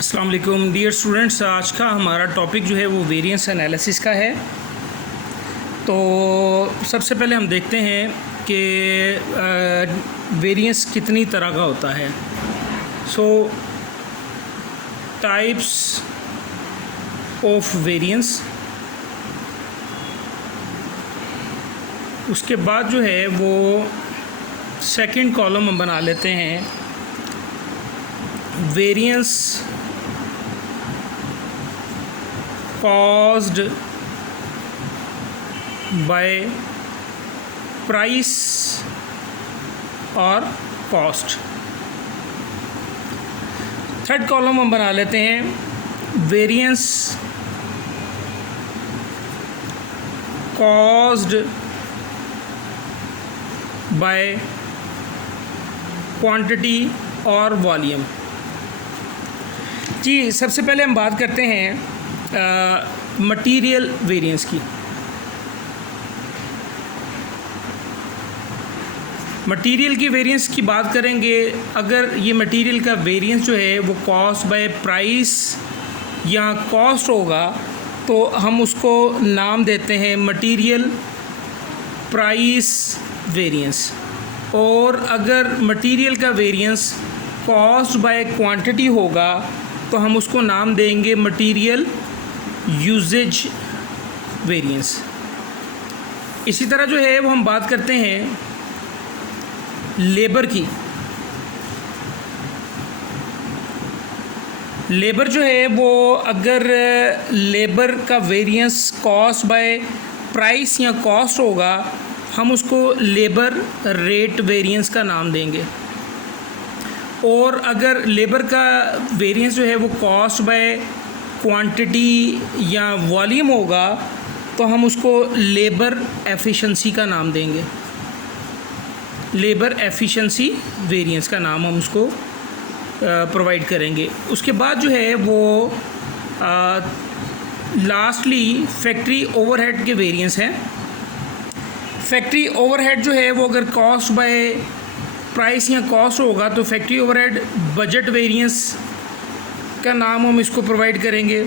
अस्सलाम वालेकुम dear students. आज का हमारा टॉपिक जो है वो वेरिएंस एनालिसिस का है। तो सबसे पहले हम देखते हैं कि वेरिएंस कितनी तरह का होता है। सो टाइप्स ऑफ वेरिएंस, उसके बाद जो है वो सेकंड कॉलम हम बना लेते हैं वेरिएंस caused by price और कॉस्ट। थर्ड कॉलम हम बना लेते हैं वेरिएंस caused by क्वांटिटी और वॉल्यूम। जी, सबसे पहले हम बात करते हैं मटीरियल वेरिएंस की। मटीरियल की वेरिएंस की बात करेंगे। अगर ये मटीरियल का वेरिएंस जो है वो कॉस्ट बाय प्राइस या कॉस्ट होगा तो हम उसको नाम देते हैं मटीरियल प्राइस वेरिएंस। और अगर मटीरियल का वेरिएंस कॉस्ट बाय क्वांटिटी होगा तो हम उसको नाम देंगे मटीरियल यूजेज वेरिएंस। इसी तरह जो है वो हम बात करते हैं लेबर की। लेबर जो है वो अगर लेबर का वेरिएंस कॉस्ट बाय प्राइस या कॉस्ट होगा हम उसको लेबर रेट वेरिएंस का नाम देंगे। और अगर लेबर का वेरिएंस जो है वो कॉस्ट बाय क्वांटिटी या वॉल्यूम होगा तो हम उसको लेबर एफिशिएंसी का नाम देंगे। लेबर एफिशिएंसी वेरिएंस का नाम हम उसको प्रोवाइड करेंगे। उसके बाद जो है वो लास्टली फैक्ट्री ओवरहेड के वेरिएंस हैं। फैक्ट्री ओवरहेड जो है वो अगर कॉस्ट बाय प्राइस या कॉस्ट होगा तो फैक्ट्री ओवरहेड बजट वेरिएंस का नाम हम इसको प्रोवाइड करेंगे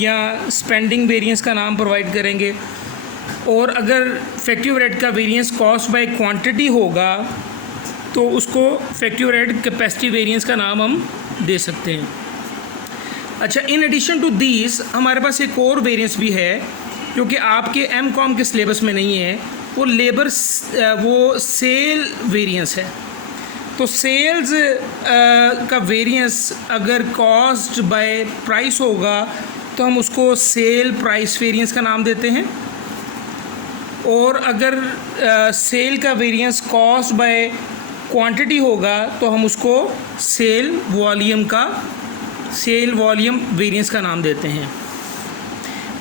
या स्पेंडिंग वेरिएंस का नाम प्रोवाइड करेंगे। और अगर फैक्ट्री ओवरहेड का वेरिएंस कॉस्ट बाय क्वांटिटी होगा तो उसको फैक्ट्री ओवरहेड कैपेसिटी वेरिएंस का नाम हम दे सकते हैं। अच्छा, इन एडिशन टू दीज हमारे पास एक और वेरिएंस भी है जो कि आपके एमकॉम के सिलेबस में नहीं है। वो लेबर वो सेल वेरिएंस है। तो सेल्स का वेरिएंस अगर कॉस्ट बाय प्राइस होगा तो हम उसको सेल प्राइस वेरिएंस का नाम देते हैं। और अगर सेल का वेरिएंस कॉस्ट बाय क्वांटिटी होगा तो हम उसको सेल वॉल्यूम वेरिएंस का नाम देते हैं।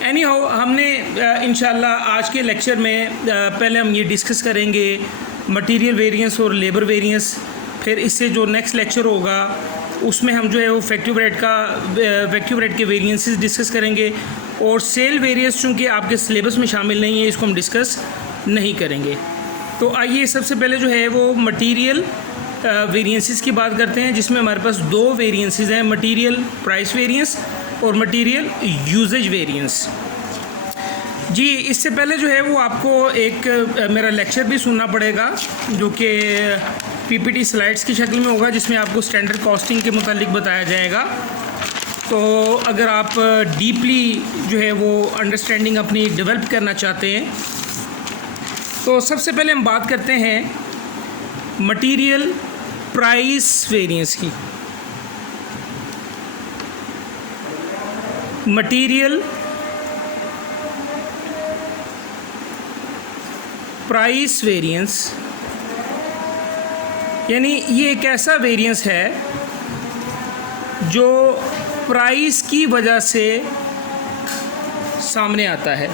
एनीहाउ, हमने इंशाल्लाह आज के लेक्चर में पहले हम ये डिस्कस करेंगे मटीरियल वेरिएंस और लेबर वेरिएंस। फिर इससे जो नेक्स्ट लेक्चर होगा उसमें हम जो है वो फैक्ट्री ओवरहेड के वेरिएंसेस डिस्कस करेंगे। और सेल वेरिएंस चूँकि आपके सिलेबस में शामिल नहीं है इसको हम डिस्कस नहीं करेंगे। तो आइए सबसे पहले जो है वो मटीरियल वेरिएंसेस की बात करते हैं, जिसमें हमारे पास दो वेरिएंसेस हैं, मटीरियल प्राइस वेरिएंस और मटीरियल यूजेज वेरिएंस। जी, इससे पहले जो है वो आपको एक मेरा लेक्चर भी सुनना पड़ेगा जो कि पीपीटी स्लाइड्स की शक्ल में होगा, जिसमें आपको स्टैंडर्ड कॉस्टिंग के मुतालिक बताया जाएगा। तो अगर आप डीपली जो है वो अंडरस्टैंडिंग अपनी डेवलप करना चाहते हैं तो सबसे पहले हम बात करते हैं मटीरियल प्राइस वेरिएंस की। मटीरियल प्राइस वेरिएंस यानी ये एक ऐसा वेरिएंस है जो प्राइस की वजह से सामने आता है।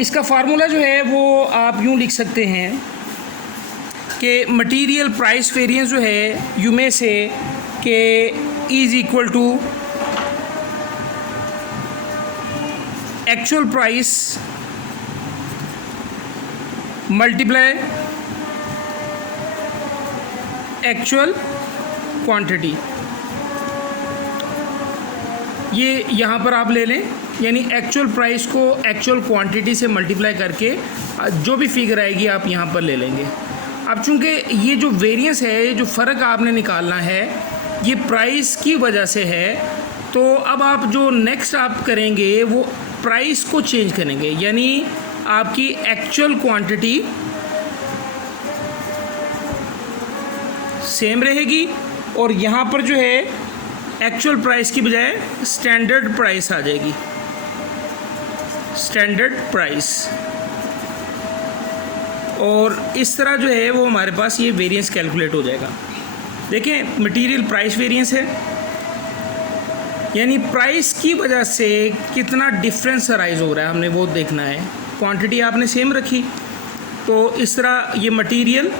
इसका फार्मूला जो है वो आप यूँ लिख सकते हैं कि मटीरियल प्राइस वेरिएंस जो है यू में से के is equal to actual price multiply actual quantity. ये यहाँ पर आप ले लें, यानी एक्चुअल प्राइस को एक्चुअल क्वांटिटी से मल्टीप्लाई करके जो भी फिगर आएगी आप यहाँ पर ले लेंगे। अब चूँकि ये जो वेरिएंस है, जो फ़र्क आपने निकालना है, ये प्राइस की वजह से है, तो अब आप जो नेक्स्ट आप करेंगे वो प्राइस को चेंज करेंगे, यानी आपकी एक्चुअल क्वांटिटी सेम रहेगी और यहाँ पर जो है एक्चुअल प्राइस की बजाय स्टैंडर्ड प्राइस आ जाएगी, स्टैंडर्ड प्राइस। और इस तरह जो है वो हमारे पास ये वेरिएंस कैलकुलेट हो जाएगा। देखें, मटेरियल प्राइस वेरिएंस है, यानी प्राइस की वजह से कितना डिफरेंस अराइज हो रहा है हमने वो देखना है। क्वांटिटी आपने सेम रखी, तो इस तरह ये मटेरियल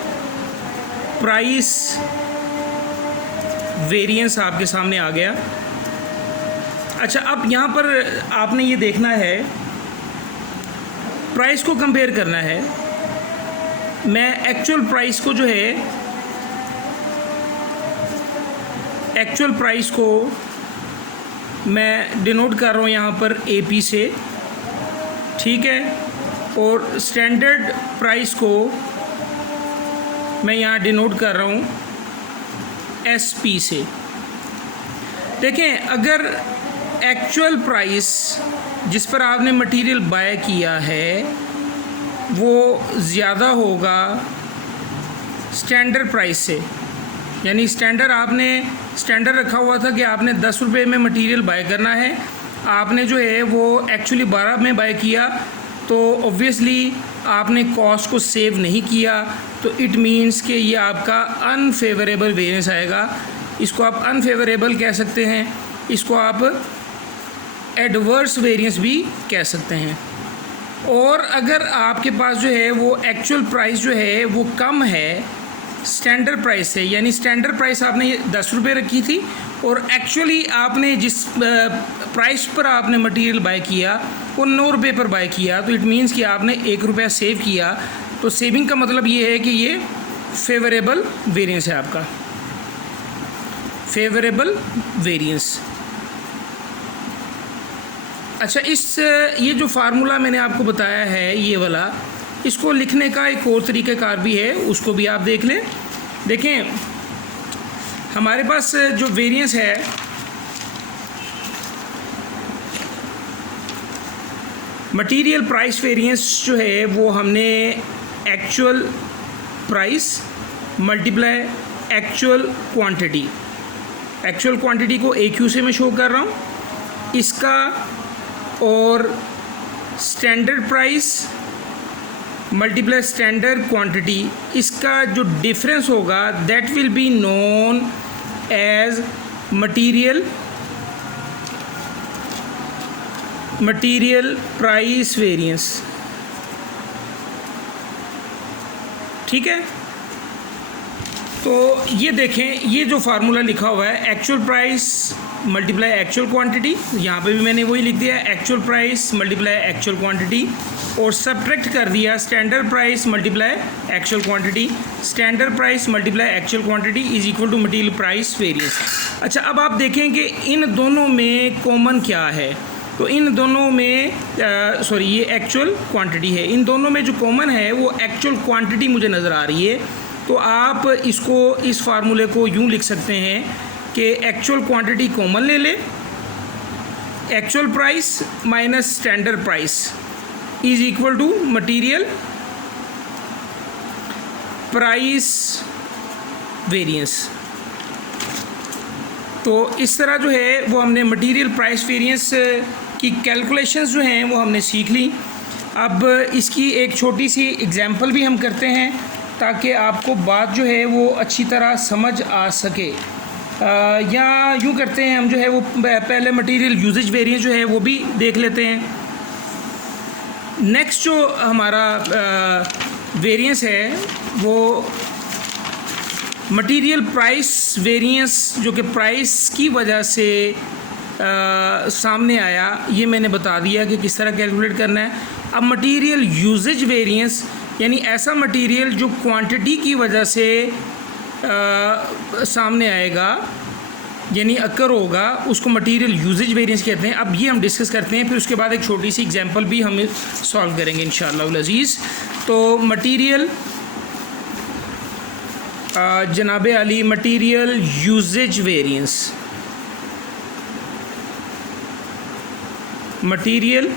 प्राइस वेरिएंस आपके सामने आ गया। अच्छा, अब यहाँ पर आपने ये देखना है, प्राइस को कंपेयर करना है। मैं एक्चुअल प्राइस को जो है, एक्चुअल प्राइस को मैं डिनोट कर रहा हूँ यहाँ पर AP से, ठीक है, और स्टैंडर्ड प्राइस को मैं यहाँ डिनोट कर रहा हूँ SP से। देखें, अगर एक्चुअल प्राइस जिस पर आपने मटेरियल बाय किया है वो ज़्यादा होगा स्टैंडर्ड प्राइस से, यानी स्टैंडर्ड रखा हुआ था कि आपने 10 रुपये में मटेरियल बाय करना है, आपने जो है वो एक्चुअली 12 में बाय किया, तो ऑब्वियसली आपने कॉस्ट को सेव नहीं किया, तो इट मीन्स कि ये आपका अनफेवरेबल वेरिएंस आएगा। इसको आप अनफेवरेबल कह सकते हैं, इसको आप एडवर्स वेरिएंस भी कह सकते हैं। और अगर आपके पास जो है वो एक्चुअल प्राइस जो है वो कम है स्टैंडर्ड प्राइस से, यानी स्टैंडर्ड प्राइस आपने 10 रुपये रखी थी और एक्चुअली आपने जिस प्राइस पर आपने मटेरियल बाय किया वो 9 रुपये पर बाय किया, तो इट मीन्स कि आपने 1 रुपया सेव किया। तो सेविंग का मतलब ये है कि ये फेवरेबल वेरिएंस है आपका, फेवरेबल वेरिएंस। अच्छा, ये जो फार्मूला मैंने आपको बताया है ये वाला, इसको लिखने का एक और तरीक़ाकार भी है, उसको भी आप देख लें। देखें, हमारे पास जो वेरिएंस है, मटेरियल प्राइस वेरिएंस जो है वो हमने actual price multiply actual quantity, actual quantity को AQ से मैं शो कर रहा हूँ, इसका और standard price multiply standard quantity, इसका जो डिफरेंस होगा that will be known as material price variance. ठीक है, तो ये देखें, ये जो फार्मूला लिखा हुआ है actual price multiply actual quantity, यहाँ पे भी मैंने वही लिख दिया actual price multiply actual quantity, और सब्ट्रैक्ट कर दिया standard price multiply actual quantity, standard price multiply actual quantity is equal to material price variance. अच्छा, अब आप देखें कि इन दोनों में कॉमन क्या है, तो इन दोनों में ये एक्चुअल क्वांटिटी है, इन दोनों में जो कॉमन है वो एक्चुअल क्वांटिटी मुझे नज़र आ रही है। तो आप इसको, इस फार्मूले को यूँ लिख सकते हैं कि एक्चुअल क्वांटिटी कॉमन ले लें, actual price minus standard price is equal to material price variance. तो इस तरह जो है वो हमने मटेरियल प्राइस वेरिएंस की कैलकुलेशंस जो हैं वो हमने सीख ली। अब इसकी एक छोटी सी एग्जांपल भी हम करते हैं ताकि आपको बात जो है वो अच्छी तरह समझ आ सके। या यूँ करते हैं हम जो है वो पहले मटेरियल यूजेज वेरिएंस जो है वो भी देख लेते हैं। नेक्स्ट जो हमारा वेरिएंस है वो मटेरियल प्राइस वेरिएंस, जो कि प्राइस की वजह से सामने आया, ये मैंने बता दिया कि किस तरह कैलकुलेट करना है। अब मटेरियल यूजेज वेरिएंस यानी ऐसा मटेरियल जो क्वांटिटी की वजह से सामने आएगा, यानी अकर होगा उसको मटेरियल यूजेज वेरिएंस कहते हैं। अब ये हम डिस्कस करते हैं, फिर उसके बाद एक छोटी सी एग्जांपल भी हम सॉल्व करेंगे इंशाअल्लाह अज़ीज़। तो मटेरियल जनाब Ali, material usage variance, material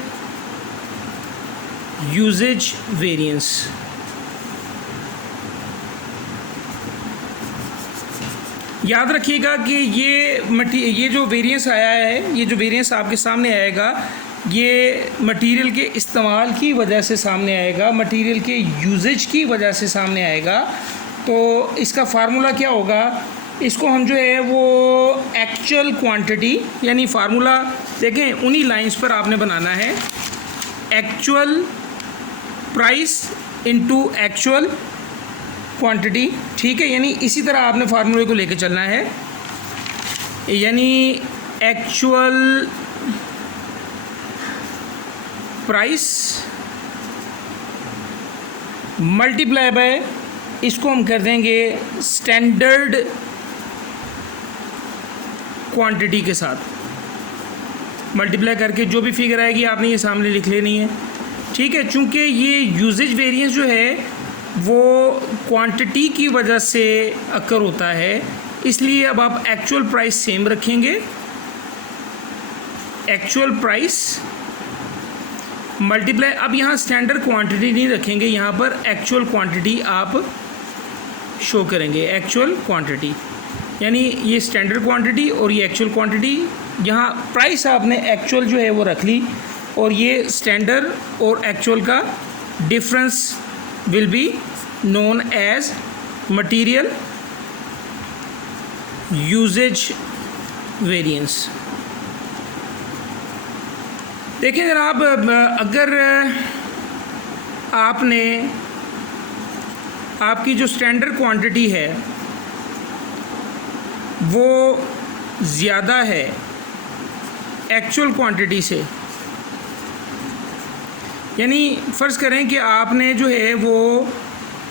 usage variance. याद रखिएगा कि ये जो वेरिएंस आया है, ये जो वेरिएंस आपके सामने आएगा, ये मटेरियल के इस्तेमाल की वजह से सामने आएगा, मटेरियल के यूजेज की वजह से सामने आएगा। तो इसका फार्मूला क्या होगा, इसको हम जो है वो एक्चुअल क्वांटिटी, यानी फार्मूला देखें उन्हीं लाइंस पर आपने बनाना है, actual price into actual quantity, ठीक है। यानी इसी तरह आपने फार्मूले को लेके चलना है, यानी एक्चुअल प्राइस मल्टीप्लाई बाय, इसको हम कर देंगे स्टैंडर्ड क्वांटिटी के साथ मल्टीप्लाई करके जो भी फिगर आएगी आपने ये सामने लिख लेनी है, ठीक है। चूँकि ये यूजेज वेरिएंस जो है वो क्वांटिटी की वजह से अकर होता है, इसलिए अब आप एक्चुअल प्राइस सेम रखेंगे, एक्चुअल प्राइस मल्टीप्लाई, अब यहाँ स्टैंडर्ड क्वांटिटी नहीं रखेंगे, यहाँ पर एक्चुअल क्वांटिटी आप शो करेंगे, एक्चुअल क्वांटिटी, यानी ये स्टैंडर्ड क्वांटिटी और ये एक्चुअल क्वांटिटी। यहाँ प्राइस आपने एक्चुअल जो है वो रख ली, और ये स्टैंडर्ड और एक्चुअल का difference will be known as material usage variance। देखिए जनाब, अगर आपने आपकी जो स्टैंडर्ड क्वांटिटी है वो ज़्यादा है एक्चुअल क्वांटिटी से, यानी फ़र्ज़ करें कि आपने जो है वो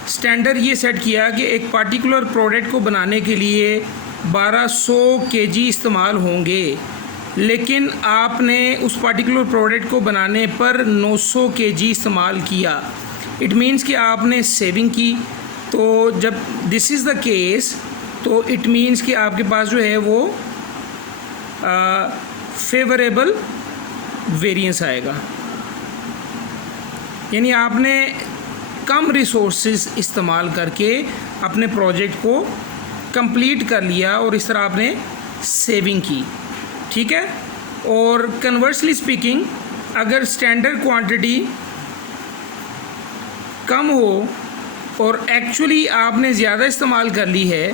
स्टैंडर्ड ये सेट किया कि एक पार्टिकुलर प्रोडक्ट को बनाने के लिए 1200 केजी इस्तेमाल होंगे, लेकिन आपने उस पार्टिकुलर प्रोडक्ट को बनाने पर 900 केजी इस्तेमाल किया। इट मीन्स कि आपने सेविंग की। तो जब दिस इज़ द केस, तो इट मीन्स कि आपके पास जो है वो फेवरेबल वेरिएंस आएगा, यानी आपने कम रिसोर्सेज इस्तेमाल करके अपने प्रोजेक्ट को कंप्लीट कर लिया और इस तरह आपने सेविंग की, ठीक है। और कन्वर्सली स्पीकिंग, अगर स्टैंडर्ड क्वांटिटी कम हो और एक्चुअली आपने ज़्यादा इस्तेमाल कर ली है,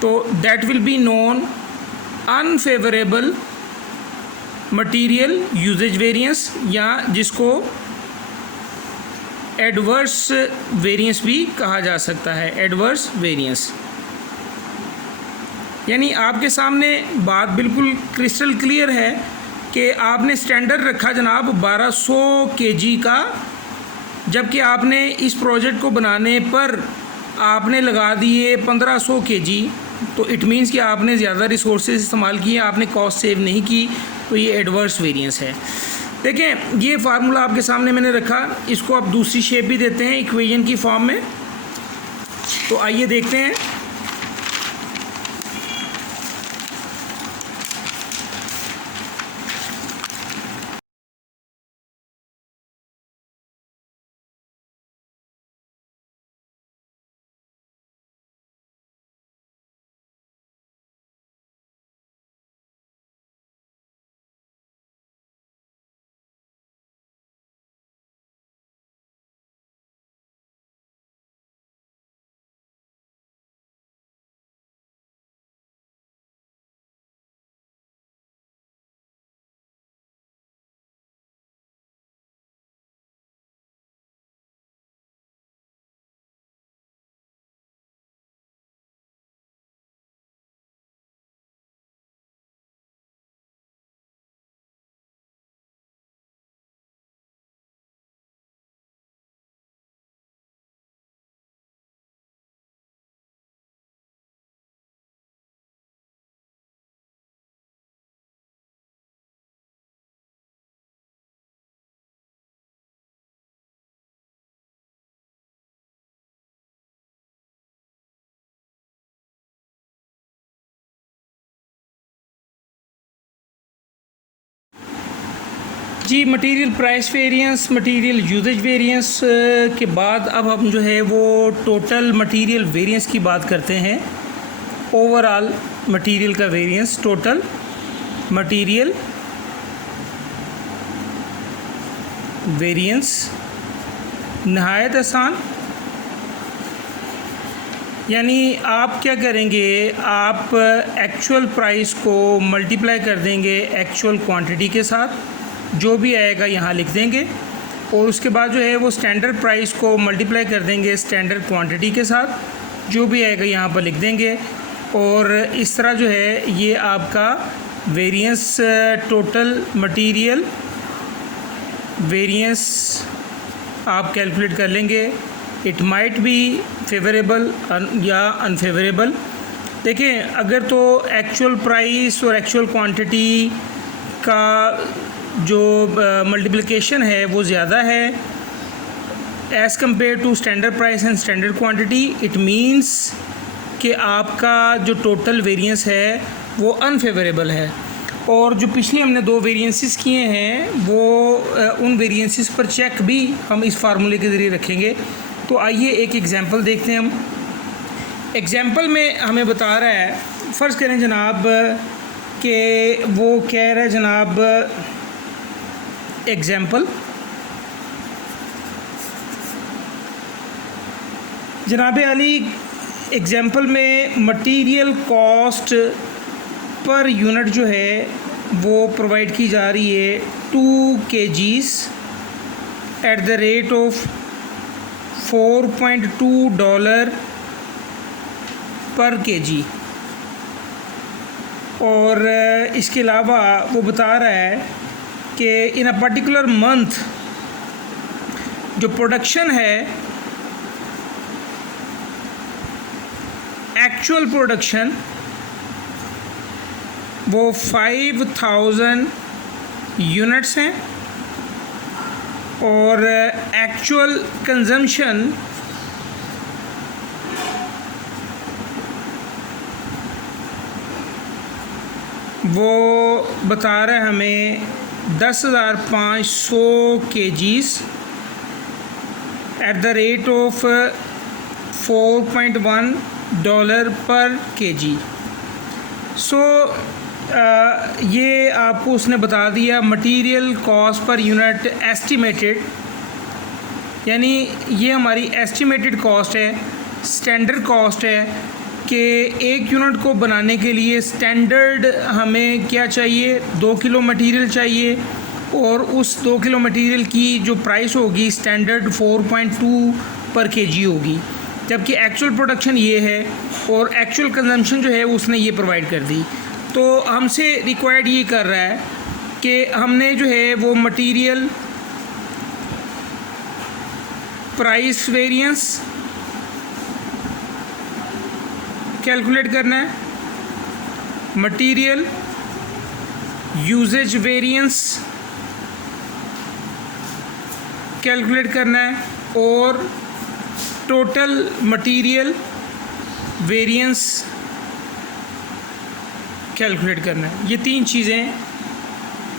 तो that will be known unfavourable material usage variance, या जिसको एडवर्स वेरिएंस भी कहा जा सकता है, एडवर्स वेरिएंस। यानी आपके सामने बात बिल्कुल क्रिस्टल क्लियर है कि आपने स्टैंडर्ड रखा जनाब 1200 केजी का, जबकि आपने इस प्रोजेक्ट को बनाने पर आपने लगा दिए 1500 केजी, तो इट मीन्स कि आपने ज़्यादा रिसोर्सेज इस्तेमाल किए, आपने कॉस्ट सेव नहीं की, तो ये एडवर्स वेरिएंस है। देखें ये फार्मूला आपके सामने मैंने रखा, इसको आप दूसरी शेप भी देते हैं इक्वेशन की फॉर्म में, तो आइए देखते हैं। जी material price variance, material usage variance के बाद अब हम जो है वो टोटल मटेरियल वेरिएंस की बात करते हैं। ओवरऑल मटेरियल का वेरिएंस, टोटल मटेरियल वेरिएंस नहायत आसान। यानी आप क्या करेंगे, आप एक्चुअल प्राइस को मल्टीप्लाई कर देंगे एक्चुअल क्वांटिटी के साथ, जो भी आएगा यहाँ लिख देंगे, और उसके बाद जो है वो स्टैंडर्ड प्राइस को मल्टीप्लाई कर देंगे स्टैंडर्ड क्वांटिटी के साथ, जो भी आएगा यहाँ पर लिख देंगे। और इस तरह जो है ये आपका वेरिएंस, टोटल मटेरियल वेरिएंस आप कैलकुलेट कर लेंगे। इट माइट बी फेवरेबल या अनफेवरेबल। देखें, अगर तो एक्चुअल प्राइस और एक्चुअल क्वांटिटी का जो मल्टीप्लिकेशन है वो ज़्यादा है as compare to standard price and standard quantity, it means कि आपका जो टोटल वेरिएंस है वो अनफेवरेबल है। और जो पिछले हमने दो वेरिएंसेस किए हैं वो उन वेरिएंसेस पर चेक भी हम इस फार्मूले के ज़रिए रखेंगे। तो आइए एक एग्ज़ाम्पल देखते हैं हम। एग्ज़ाम्पल में हमें बता रहा है, फ़र्ज़ करें जनाब कि वो कह रहा है जनाब, एग्ज़ाम्पल जनाब अली, एग्ज़ाम्पल में मटेरियल कॉस्ट पर यूनिट जो है वो प्रोवाइड की जा रही है 2 kgs eight the rate of $4.2 पर केजी। और इसके अलावा वो बता रहा है कि इन अ पर्टिकुलर मंथ जो प्रोडक्शन है, एक्चुअल प्रोडक्शन वो 5000 यूनिट्स हैं और एक्चुअल कंजम्पशन वो बता रहा है हमें 10,500 kgs eight the rate of $4.1 पर केजी। सो ये आपको उसने बता दिया material cost per unit estimated, यानी ये हमारी एस्टिमेटेड कॉस्ट है, स्टैंडर्ड कॉस्ट है कि एक यूनिट को बनाने के लिए स्टैंडर्ड हमें क्या चाहिए, 2 किलो मटेरियल चाहिए, और उस 2 किलो मटेरियल की जो प्राइस होगी स्टैंडर्ड 4.2 पर केजी होगी, जबकि एक्चुअल प्रोडक्शन ये है और एक्चुअल कंजम्पशन जो है उसने ये प्रोवाइड कर दी। तो हमसे रिक्वायर्ड ये कर रहा है कि हमने जो है वो मटेरियल प्राइस वेरिएंस कैलकुलेट करना है, मटेरियल यूजेज वेरिएंस कैलकुलेट करना है, और टोटल मटेरियल वेरिएंस कैलकुलेट करना है। ये तीन चीज़ें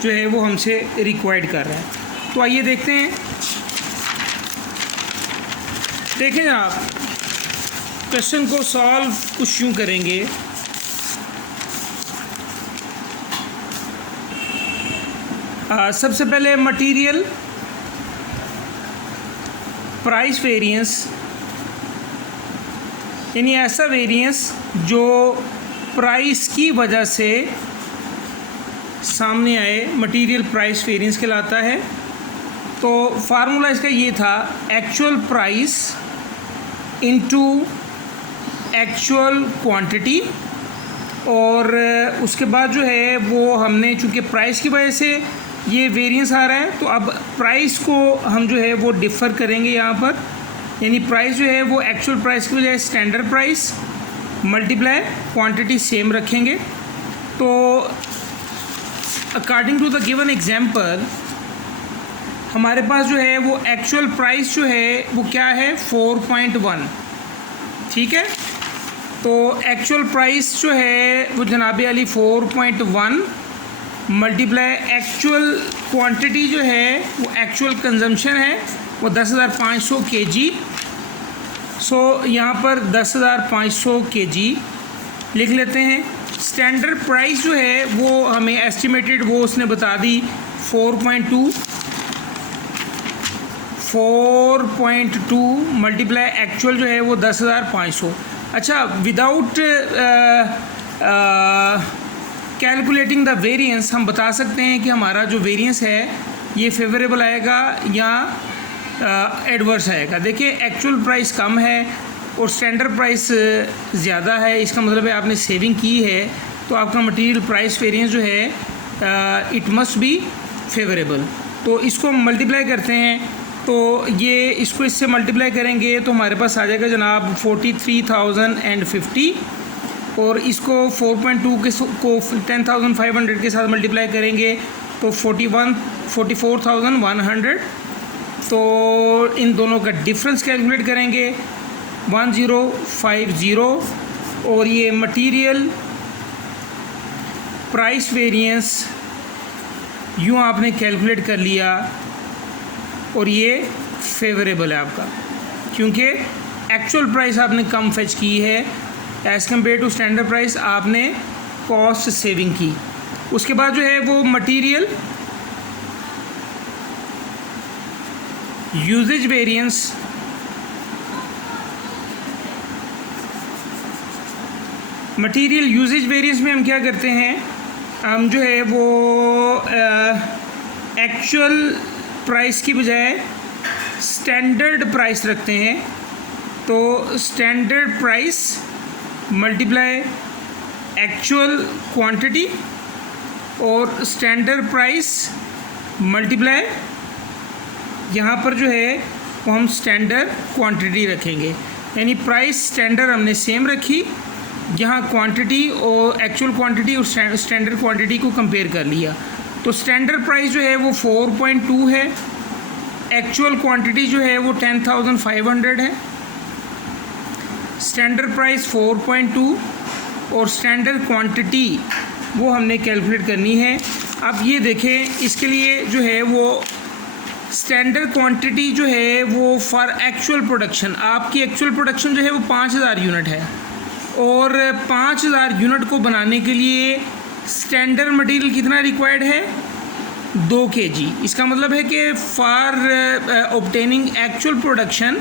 जो है वो हमसे रिक्वायर्ड कर रहा है। तो आइए देखते हैं। देखें आप, क्वेश्चन को सॉल्व कुछ यूँ करेंगे। सबसे पहले मटेरियल प्राइस वेरिएंस, यानी ऐसा वेरिएंस जो प्राइस की वजह से सामने आए, मटेरियल प्राइस वेरिएंस कहलाता है। तो फार्मूला इसका ये था, actual price into actual quantity, और उसके बाद जो है वो हमने, चूँकि प्राइस की वजह से ये वेरिएंस आ रहा है, तो अब प्राइस को हम जो है वो डिफ़र करेंगे यहाँ पर, यानी प्राइस जो है वो एक्चुअल प्राइस की बजाय standard price multiply quantity same रखेंगे। तो according to the given example हमारे पास जो है वो एक्चुअल प्राइस जो है वो क्या है, 4.1, ठीक है। तो एक्चुअल प्राइस जो है वो जनाब अली 4.1 मल्टीप्लाई एक्चुअल क्वांटिटी जो है वो एक्चुअल कंजम्पशन है वो 10,500 kg। सो यहाँ पर 10,500 kg लिख लेते हैं। स्टैंडर्ड प्राइस जो है वो हमें एस्टिमेटेड वो उसने बता दी 4.2 मल्टीप्लाई एक्चुअल जो है वो 10,500। अच्छा, विदाउट कैलकुलेटिंग द वेरिएंस हम बता सकते हैं कि हमारा जो वेरिएंस है ये फेवरेबल आएगा या एडवर्स आएगा। देखिए, एक्चुअल प्राइस कम है और स्टैंडर्ड प्राइस ज़्यादा है, इसका मतलब है आपने सेविंग की है, तो आपका मटेरियल प्राइस वेरिएंस जो है इट मस्ट बी फेवरेबल। तो इसको हम मल्टीप्लाई करते हैं, तो ये इसको इससे मल्टीप्लाई करेंगे तो हमारे पास आ जाएगा जनाब 43,050, और इसको 4.2 को 10,500 के साथ मल्टीप्लाई करेंगे तो 44,100। तो इन दोनों का डिफरेंस कैलकुलेट करेंगे 1050, और ये मटेरियल प्राइस वेरिएंस यूँ आपने कैलकुलेट कर लिया और ये फेवरेबल है आपका, क्योंकि एक्चुअल प्राइस आपने कम फेच की है as compare to standard price, आपने कॉस्ट सेविंग की। उसके बाद जो है वो material usage variance, material usage variance में हम क्या करते हैं, हम जो है वो एक्चुअल प्राइस की बजाय स्टैंडर्ड प्राइस रखते हैं। तो standard price multiply actual quantity, और स्टैंडर्ड प्राइस मल्टीप्लाई यहाँ पर जो है वो हम स्टैंडर्ड क्वांटिटी रखेंगे, यानी प्राइस स्टैंडर्ड हमने सेम रखी, यहाँ क्वांटिटी और एक्चुअल क्वांटिटी और स्टैंडर्ड क्वांटिटी को कंपेयर कर लिया। तो स्टैंडर्ड प्राइस जो है वो 4.2 है, एक्चुअल क्वांटिटी जो है वो 10,500 है, स्टैंडर्ड प्राइस 4.2 और स्टैंडर्ड क्वांटिटी वो हमने कैलकुलेट करनी है। अब ये देखें, इसके लिए जो है वो स्टैंडर्ड क्वांटिटी जो है वो फॉर एक्चुअल प्रोडक्शन, आपकी एक्चुअल प्रोडक्शन जो है वो 5,000 यूनिट है, और 5,000 यूनिट को बनाने के लिए स्टैंडर्ड मटेरियल कितना रिक्वायर्ड है, 2 kg। इसका मतलब है कि for obtaining actual production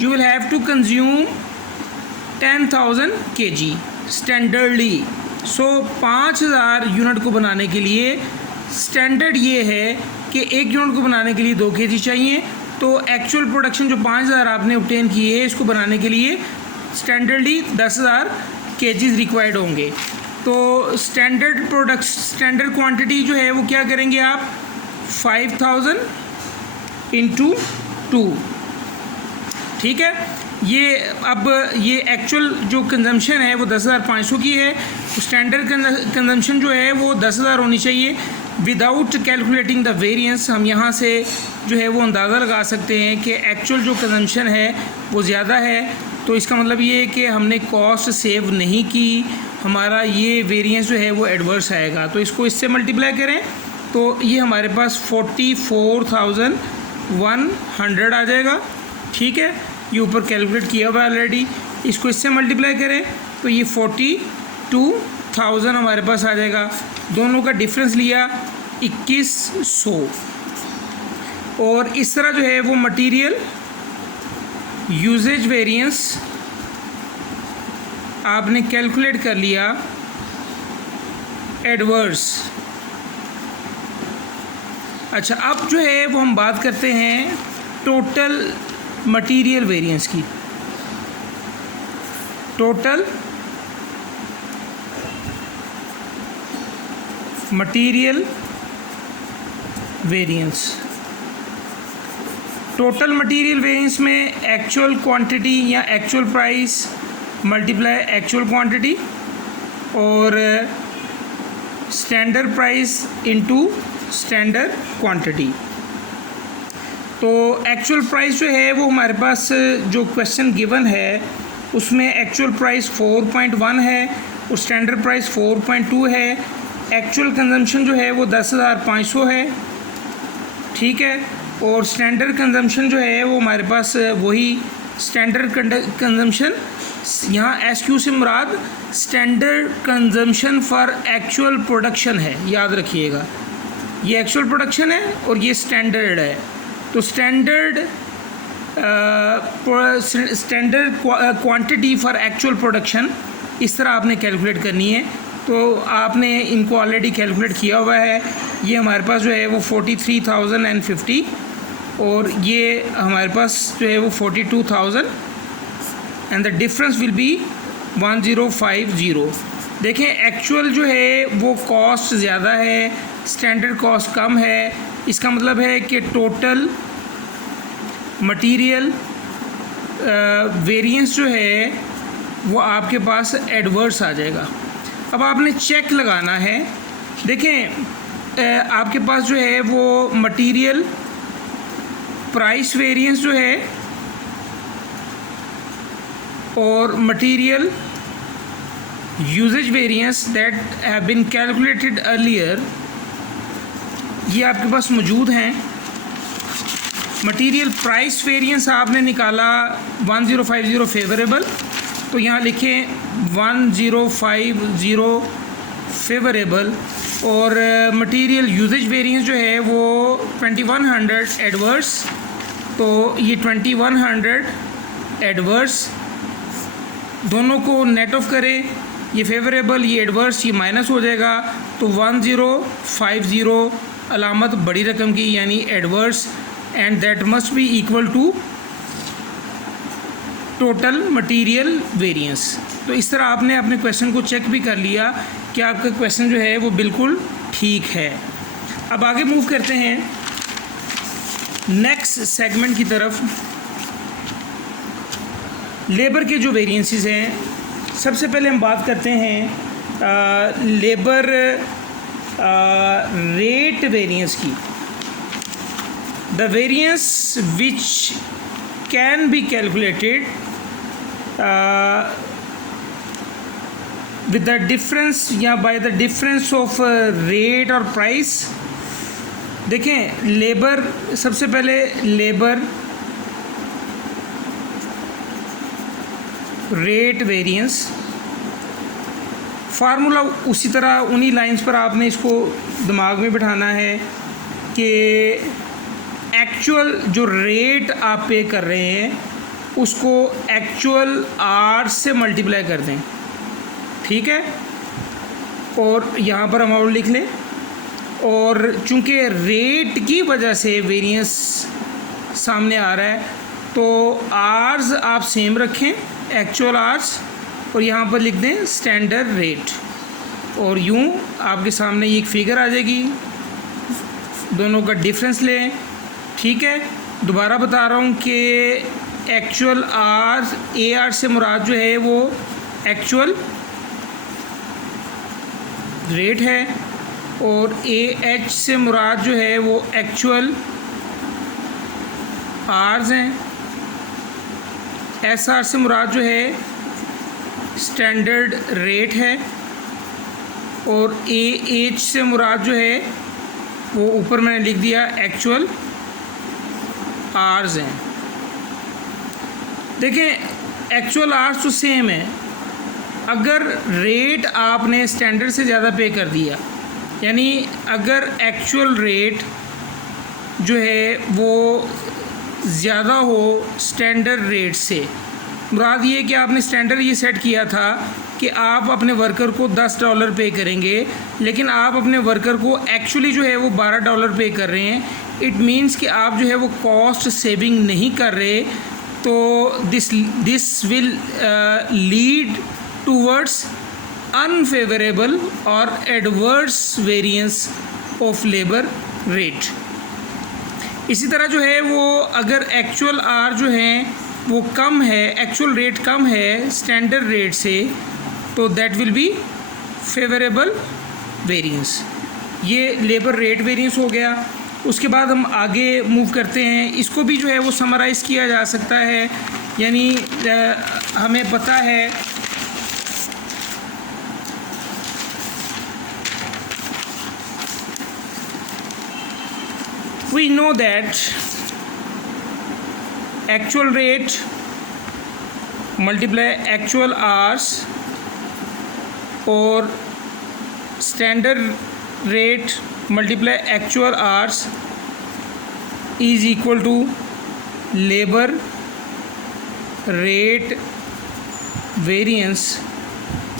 you will have to consume 10,000 kg standardly. So 5,000 unit को बनाने के लिए स्टैंडर्ड ये है कि एक यूनिट को बनाने के लिए 2 kg चाहिए। तो एक्चुअल प्रोडक्शन जो 5,000 आपने ऑब्टेन की है, इसको बनाने के लिए स्टैंडर्डली 10,000 kg रिक्वायर्ड होंगे। तो स्टैंडर्ड क्वांटिटी जो है वो क्या करेंगे आप, 5,000 × 2, ठीक है। ये अब ये एक्चुअल जो कंजम्पशन है वो 10,500 की है, स्टैंडर्ड कंजम्पशन जो है वो 10,000 होनी चाहिए। विदाउट कैलकुलेटिंग द वेरिएंस हम यहाँ से जो है वो अंदाज़ा लगा सकते हैं कि एक्चुअल जो कंजम्पशन है वो ज़्यादा है, तो इसका मतलब ये है कि हमने कॉस्ट सेव नहीं की, हमारा ये वेरिएंस जो है वो एडवर्स आएगा। तो इसको इससे मल्टीप्लाई करें तो ये हमारे पास 44,100 आ जाएगा, ठीक है। ये ऊपर कैलकुलेट किया हुआ ऑलरेडी, इसको इससे मल्टीप्लाई करें तो ये 42,000 हमारे पास आ जाएगा। दोनों का डिफरेंस लिया 2,100, और इस तरह जो है वो मटेरियल यूजेज वेरिएंस आपने कैलकुलेट कर लिया एडवर्स। अच्छा, अब जो है वो हम बात करते हैं टोटल मटेरियल वेरिएंस की। Total material variance, total material variance में एक्चुअल क्वांटिटी या actual price multiply actual quantity और standard price into standard quantity. तो एक्चुअल प्राइस जो है वो हमारे पास जो क्वेश्चन गिवन है उसमें एक्चुअल प्राइस 4.1 है और स्टैंडर्ड प्राइस 4.2 है। एक्चुअल कंजम्पशन जो है वो 10,500 है, ठीक है। और स्टैंडर्ड कंजम्पशन जो है वो हमारे पास वही स्टैंडर्ड कंजम्पशन, यहाँ SQ से मुराद standard consumption for actual production है, याद रखिएगा। ये एक्चुअल प्रोडक्शन है और ये स्टैंडर्ड है। तो standard quantity for actual production इस तरह आपने कैलकुलेट करनी है। तो आपने इनको ऑलरेडी कैलकुलेट किया हुआ है। ये हमारे पास जो है वो 43,050 और ये हमारे पास जो है वो 42,000 and the difference will be 1050। देखें एक्चुअल जो है वो कॉस्ट ज़्यादा है, स्टैंडर्ड कॉस्ट कम है। इसका मतलब है कि टोटल मटेरियल वेरिएंस जो है वो आपके पास एडवर्स आ जाएगा। अब आपने चेक लगाना है। देखें आपके पास जो है वो मटेरियल प्राइस वेरिएंस जो है और material usage variance that have been calculated earlier, ये आपके पास मौजूद हैं। मटेरियल प्राइस वेरिएंस आपने निकाला 1050 फेवरेबल, तो यहाँ लिखें 1050 फेवरेबल। और मटेरियल यूजेज वेरिएंस जो है वो 2100 एडवर्स, तो ये 2100 एडवर्स, दोनों को नेट ऑफ करें, ये फेवरेबल ये एडवर्स ये माइनस हो जाएगा, तो 1050 अलामत बड़ी रकम की यानी adverse, and that must be equal to total material variance. तो इस तरह आपने अपने क्वेश्चन को चेक भी कर लिया कि आपका क्वेश्चन जो है वो बिल्कुल ठीक है। अब आगे मूव करते हैं नेक्स्ट सेगमेंट की तरफ। लेबर के जो वेरिएंसेस हैं, सबसे पहले हम बात करते हैं लेबर रेट वेरिएंस की। The variance which can be calculated with the difference या by the difference of rate और price। देखें लेबर, सबसे पहले लेबर रेट वेरिएंस फार्मूला उसी तरह उन्हीं लाइंस पर आपने इसको दिमाग में बिठाना है कि एक्चुअल जो रेट आप पे कर रहे हैं उसको एक्चुअल आवर्स से मल्टीप्लाई कर दें, ठीक है। और यहाँ पर अमाउंट लिख लें, और चूँकि रेट की वजह से वेरिएंस सामने आ रहा है तो आवर्स आप सेम रखें, एक्चुअल आवर्स, और यहाँ पर लिख दें स्टैंडर्ड रेट, और यूँ आपके सामने ये एक फिगर आ जाएगी, दोनों का डिफरेंस लें, ठीक है। दोबारा बता रहा हूँ कि एक्चुअल आवर्स, ए आर से मुराद जो है वो एक्चुअल रेट है, और ए एच से मुराद जो है वो एक्चुअल आवर्स हैं, एस आर से मुराद जो है स्टैंडर्ड रेट है, और ए एच से मुराद जो है वो ऊपर मैंने लिख दिया एक्चुअल आवर्स हैं। देखें एक्चुअल आवर्स तो सेम है, अगर रेट आपने स्टैंडर्ड से ज़्यादा पे कर दिया, यानी अगर एक्चुअल रेट जो है वो ज़्यादा हो स्टैंडर्ड रेट से, मुराद ये कि आपने स्टैंडर्ड ये सेट किया था कि आप अपने वर्कर को $10 पे करेंगे, लेकिन आप अपने वर्कर को एक्चुअली जो है वो $12 पे कर रहे हैं, इट मीन्स कि आप जो है वो कॉस्ट सेविंग नहीं कर रहे, तो this will lead towards unfavourable और adverse variance of labour rate. इसी तरह जो है वो अगर एक्चुअल आर जो है वो कम है, एक्चुअल रेट कम है स्टैंडर्ड रेट से, तो that will B favourable variance. ये लेबर रेट वेरिएंस हो गया। उसके बाद हम आगे मूव करते हैं, इसको भी जो है वो समराइज़ किया जा सकता है, यानी हमें पता है we know that actual rate multiply actual hours or standard rate multiply actual hours is equal to labor rate variance.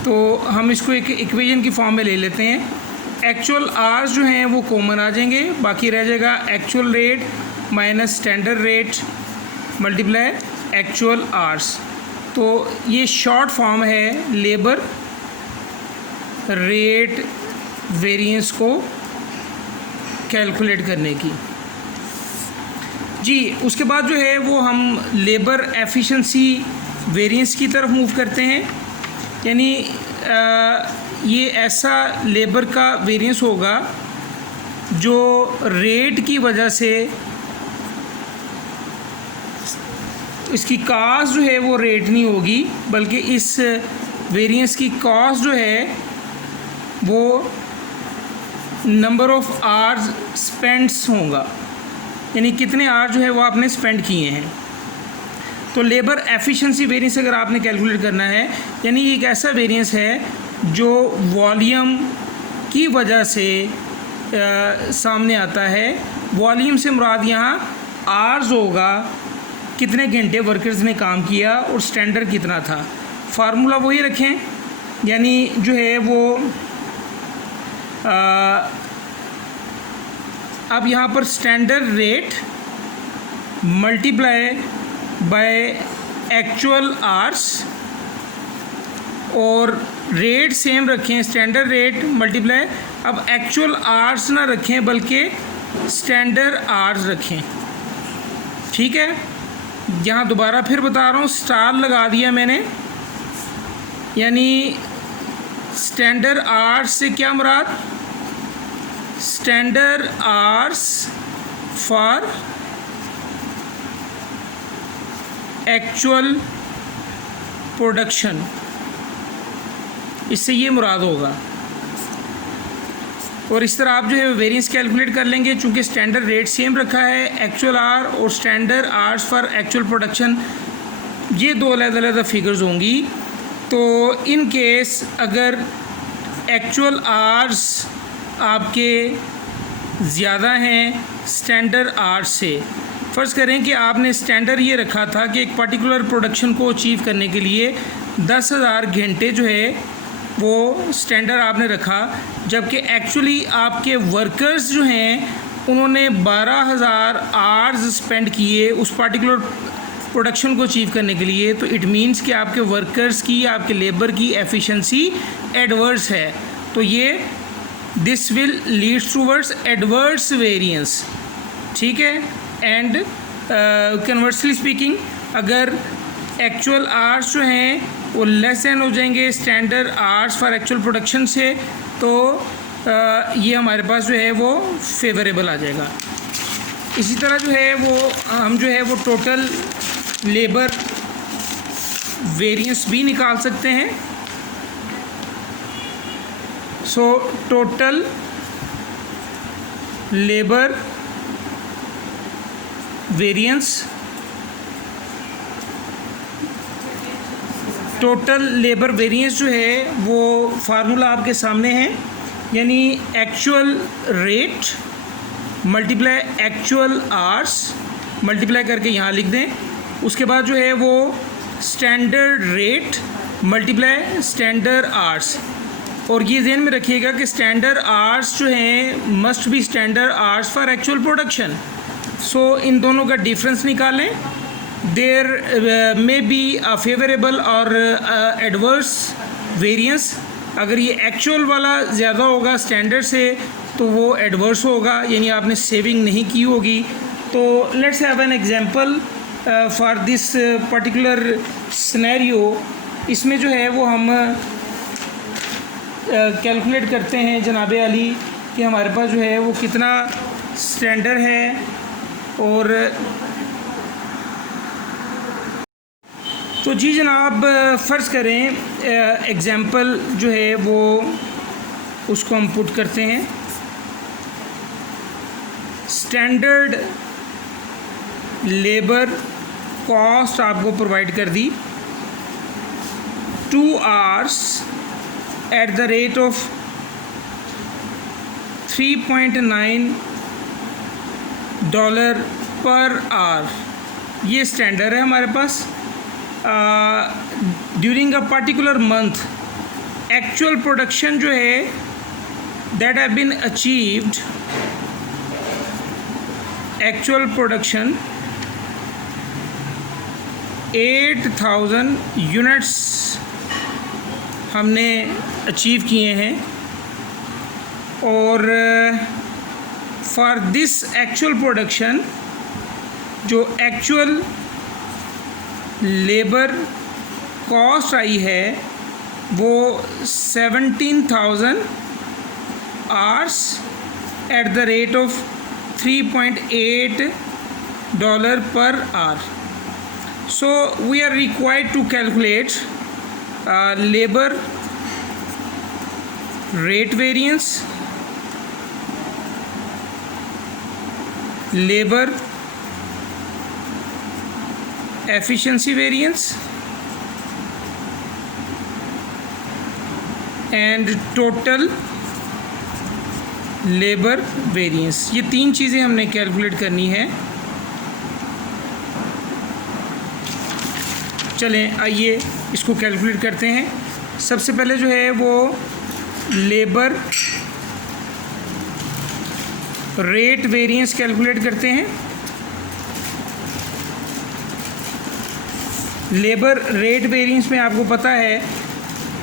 तो हम इसको एक इक्वेशन की फॉर्म में ले लेते हैं। एक्चुअल आवर्स जो हैं वो कॉमन आ जाएंगे, बाकी रह जाएगा actual rate minus standard rate multiply actual hours. तो ये शॉर्ट फॉर्म है लेबर रेट वेरिएंस को कैलकुलेट करने की जी। उसके बाद जो है वो हम लेबर एफिशिएंसी वेरिएंस की तरफ मूव करते हैं। यानी ये ऐसा लेबर का वेरिएंस होगा जो रेट की वजह से इसकी कॉस्ट जो है वो रेट नहीं होगी, बल्कि इस वेरिएंस की कॉस्ट जो है वो नंबर ऑफ आवर्स स्पेंड्स होगा, यानी कितने आवर जो है वो आपने स्पेंड किए हैं। तो लेबर एफिशिएंसी वेरिएंस अगर आपने कैलकुलेट करना है, यानी एक ऐसा वेरिएंस है जो वॉल्यूम की वजह से सामने आता है। वॉल्यूम से मुराद यहाँ आवर्स होगा, कितने घंटे वर्कर्स ने काम किया, और स्टैंडर्ड कितना था। फार्मूला वही रखें, यानी जो है वो अब यहाँ पर standard rate multiply by actual hours, और रेट सेम रखें, स्टैंडर्ड रेट मल्टीप्लाई, अब एक्चुअल आवर्स ना रखें बल्कि स्टैंडर्ड आवर्स रखें। ठीक है, यहाँ दोबारा फिर बता रहा हूँ, स्टार लगा दिया मैंने, यानी स्टैंडर्ड आवर्स से क्या मुराद, standard hours for actual production, इससे ये मुराद होगा। और इस तरह आप जो है वेरिएंस कैलकुलेट कर लेंगे। चूँकि स्टैंडर्ड रेट सेम रखा है, एक्चुअल आवर और standard hours for actual production, ये दो अलग-अलग फिगर्स होंगी। तो इन केस अगर एक्चुअल आवर्स आपके ज़्यादा हैं स्टैंडर्ड आवर्स से, फ़र्ज़ करें कि आपने स्टैंडर्ड ये रखा था कि एक पर्टिकुलर प्रोडक्शन को अचीव करने के लिए 10,000 घंटे जो है वो स्टैंडर्ड आपने रखा, जबकि एक्चुअली आपके वर्कर्स जो हैं उन्होंने 12,000 आवर्स स्पेंड किए उस पर्टिकुलर प्रोडक्शन को अचीव करने के लिए। तो इट मीन्स कि आपके वर्कर्स की, आपके लेबर की एफिशिएंसी एडवर्स है। तो ये this will leads towards adverse variance. ठीक है, एंड कन्वर्सली स्पीकिंग, अगर एक्चुअल आवर्स जो हैं वो लेस देन हो जाएंगे standard hours for actual production से, तो ये हमारे पास जो है वो फेवरेबल आ जाएगा। इसी तरह जो है वो हम जो है वो टोटल लेबर वेरिएंस भी निकाल सकते हैं। So total labour variance, total labour variance जो है वो फार्मूला आपके सामने है, यानी actual rate multiply actual hours multiply करके यहाँ लिख दें। उसके बाद जो है वो standard rate multiply standard hours, और ये ध्यान में रखिएगा कि स्टैंडर्ड आवर्स जो हैं must be standard hours for actual production. So इन दोनों का डिफरेंस निकालें। There may be a favourable और एडवर्स वेरिएंस। अगर ये एक्चुअल वाला ज़्यादा होगा स्टैंडर्ड से तो वो एडवर्स होगा, यानी आपने सेविंग नहीं की होगी। तो let's have an example for this particular scenario. इसमें जो है वो हम कैलकुलेट करते हैं जनाब अली कि हमारे पास जो है वो कितना स्टैंडर्ड है। और तो जी जनाब, फ़र्ज़ करें एग्ज़ाम्पल जो है वो उसको हम पुट करते हैं। स्टैंडर्ड लेबर कॉस्ट आपको प्रोवाइड कर दी 2 hours at the rate of 3.9 dollar per hour, ये स्टैंडर्ड है हमारे पास। During a particular month actual production जो है that have been achieved, actual production 8,000 units हमने अचीव किए हैं। और फॉर दिस एक्चुअल प्रोडक्शन जो एक्चुअल लेबर कॉस्ट आई है वो 17,000 hours at the rate of 3.8 dollar per hour. So we are required to calculate labor rate variance, labor efficiency variance and total labor variance। ये 3 चीज़ें हमने calculate करनी है। चलें आइए इसको कैलकुलेट करते हैं। सबसे पहले जो है वो लेबर रेट वेरिएंस कैलकुलेट करते हैं। लेबर रेट वेरिएंस में आपको पता है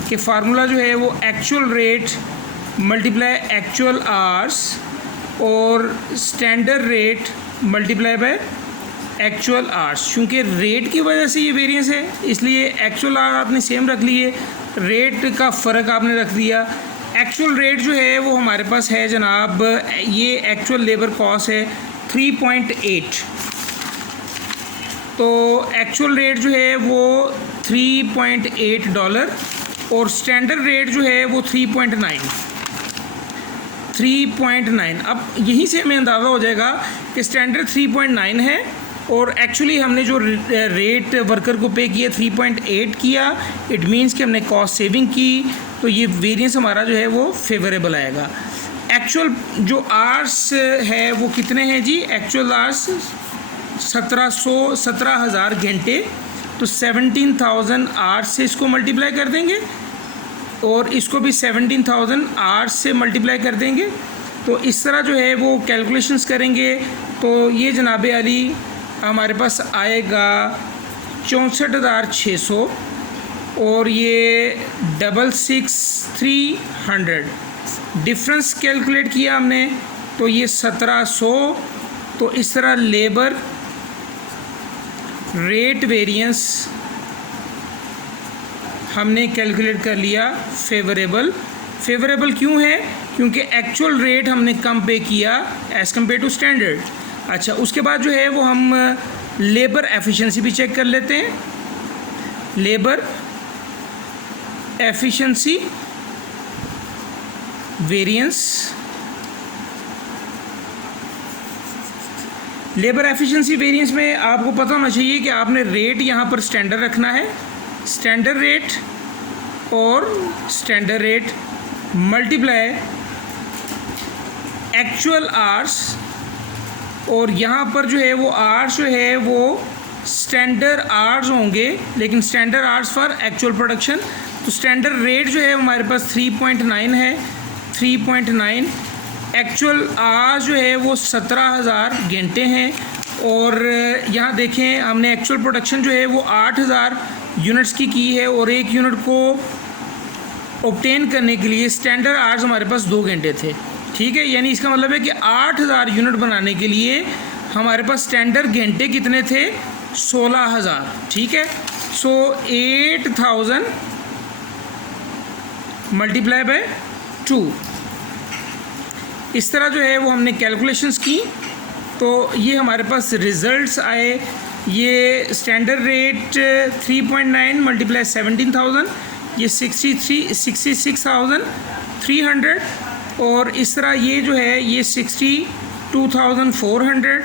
कि फार्मूला जो है वो actual rate multiply actual hours और standard rate multiply by actual hours. क्योंकि रेट की वजह से ये वेरिएंस है इसलिए एक्चुअल आवर आपने सेम रख लिए, रेट का फ़र्क आपने रख दिया। एक्चुअल रेट जो है वो हमारे पास है जनाब, ये एक्चुअल लेबर कॉस्ट है 3.8, तो एक्चुअल रेट जो है वो 3.8 डॉलर और स्टैंडर्ड रेट जो है वो 3.9। अब यहीं से हमें अंदाज़ा हो जाएगा कि स्टैंडर्ड 3.9 है और एक्चुअली हमने जो रेट वर्कर को पे किया 3.8 किया, इट मीन्स कि हमने कॉस्ट सेविंग की, तो ये वेरिएंस हमारा जो है वो फेवरेबल आएगा। एक्चुअल जो आवर्स है वो कितने हैं जी? एक्चुअल आवर्स 17,000 घंटे, तो 17,000 आवर्स से इसको मल्टीप्लाई कर देंगे और इसको भी 17,000 आवर्स से मल्टीप्लाई कर देंगे। तो इस तरह जो है वो कैलकुलेशंस करेंगे तो ये जनाब अली हमारे पास आएगा 64,600 और ये 66,300। डिफरेंस कैलकुलेट किया हमने तो ये 1700। तो इस तरह लेबर रेट वेरिएंस हमने कैलकुलेट कर लिया फेवरेबल। फेवरेबल क्यों है? क्योंकि एक्चुअल रेट हमने कम पे किया एज़ कम्पेयर टू स्टैंडर्ड। अच्छा, उसके बाद जो है वो हम लेबर एफिशिएंसी भी चेक कर लेते हैं। Labour efficiency variance, labour efficiency variance में आपको पता होना चाहिए कि आपने रेट यहाँ पर स्टैंडर्ड रखना है, स्टैंडर्ड रेट और standard rate multiply actual hours, और यहाँ पर जो है वो आवर्स जो है वो स्टैंडर्ड आवर्स होंगे लेकिन standard hours for actual production. तो स्टैंडर्ड रेट जो है हमारे पास 3.9 है, 3.9। एक्चुअल आवर्स जो है वो 17,000 घंटे हैं और यहाँ देखें हमने एक्चुअल प्रोडक्शन जो है वो 8,000 यूनिट्स की है और एक यूनिट को ऑब्टेन करने के लिए स्टैंडर्ड आवर्स हमारे पास 2 घंटे थे। ठीक है, यानी इसका मतलब है कि 8,000 यूनिट बनाने के लिए हमारे पास स्टैंडर्ड घंटे कितने थे? 16,000। ठीक है, सो 8,000 मल्टीप्लाई बाय 2। इस तरह जो है वो हमने कैलकुलेशंस की तो ये हमारे पास रिज़ल्ट्स आए। ये स्टैंडर्ड रेट 3.9 मल्टीप्लाई 17,000, ये 66,300 और इस तरह ये जो है ये 60 2400,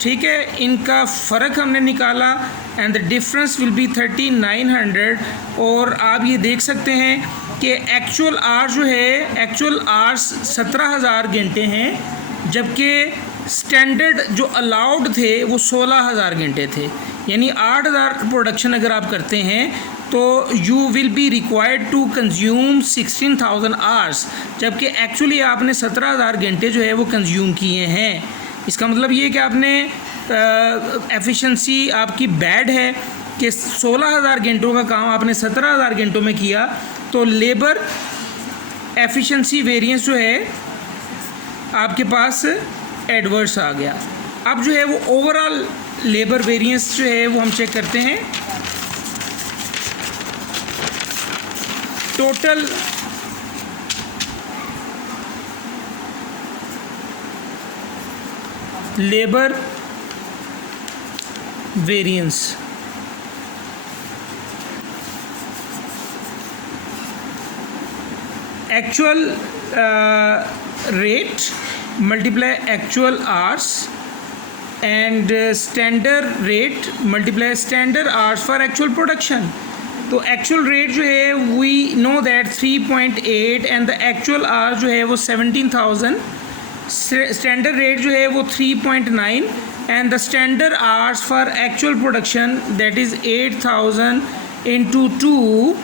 ठीक है। इनका फ़र्क हमने निकाला and the difference will be 3900। और आप ये देख सकते हैं कि एक्चुअल आवर्स जो है, एक्चुअल आवर्स 17,000 घंटे हैं, जबकि स्टैंडर्ड जो अलाउड थे वो 16,000 घंटे थे। यानी 8,000 प्रोडक्शन अगर आप करते हैं तो you will be required to consume 16,000 hours, जबकि एक्चुअली आपने 17,000 घंटे जो है वो कंज्यूम किए हैं। इसका मतलब ये कि आपने एफिशिएंसी आपकी बैड है कि 16,000 घंटों का काम आपने 17,000 घंटों में किया, तो लेबर एफिशिएंसी वेरिएंस जो है आपके पास एडवर्स आ गया। अब जो है वो ओवरऑल लेबर वेरिएंस जो है वो हम चेक करते हैं। Total labour variance, actual rate multiply actual hours and standard rate multiply standard hours for actual production. तो एक्चुअल रेट जो है we know that 3.8 and the actual hours जो है वो 17,000। स्टैंडर्ड रेट जो है वो 3.9 and the standard hours for actual production that is 8,000 into 2।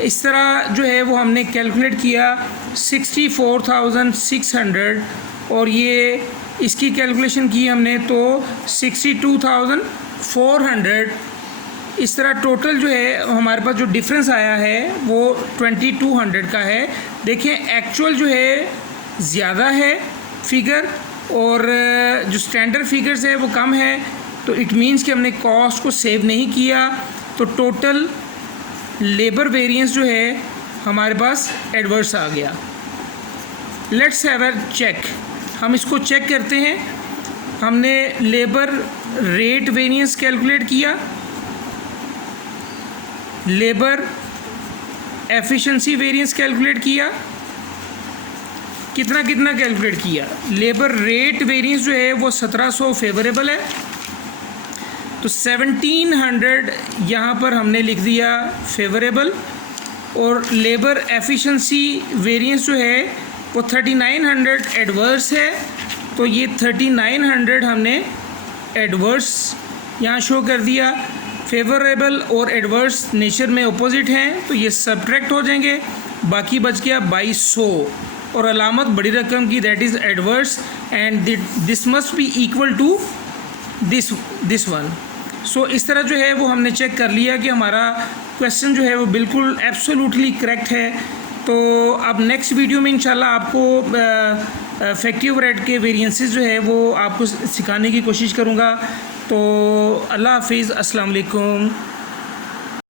इस तरह जो है वो हमने कैलकुलेट किया 64,600, और ये इसकी कैलकुलेशन की हमने तो 62,400। इस तरह टोटल जो है हमारे पास जो डिफरेंस आया है वो 2200 का है। देखें एक्चुअल जो है ज़्यादा है फिगर, और जो स्टैंडर्ड फिगर्स है वो कम है, तो इट मीन्स कि हमने कॉस्ट को सेव नहीं किया। तो टोटल लेबर वेरिएंस जो है हमारे पास एडवर्स आ गया। लेट्स हैव अ चेक, हम इसको चेक करते हैं। हमने लेबर रेट वेरिएंस कैलकुलेट किया, लेबर एफिशिएंसी वेरिएंस कैलकुलेट किया, कितना कितना कैलकुलेट किया। लेबर रेट वेरिएंस जो है वो 1700 फेवरेबल है, तो 1700 यहाँ पर हमने लिख दिया फेवरेबल, और लेबर एफिशिएंसी वेरिएंस जो है वो 3900 एडवर्स है, तो ये 3900 हमने एडवर्स यहाँ शो कर दिया। फेवरेबल और एडवर्स नेचर में अपोजिट हैं, तो ये सब्ट्रैक्ट हो जाएंगे, बाकी बच गया 2200, और अलामत बड़ी रकम की that is adverse and this must be equal to this one. सो इस तरह जो है वो हमने चेक कर लिया कि हमारा क्वेश्चन जो है वो बिल्कुल एब्सोल्युटली करेक्ट है। तो अब नेक्स्ट वीडियो में इंशाल्लाह आपको फैक्ट्री ओवरहेड के वेरिएंसेस जो है वो आपको सिखाने की कोशिश करूँगा। तो अल्लाह हाफिज़, अस्सलाम वालेकुम।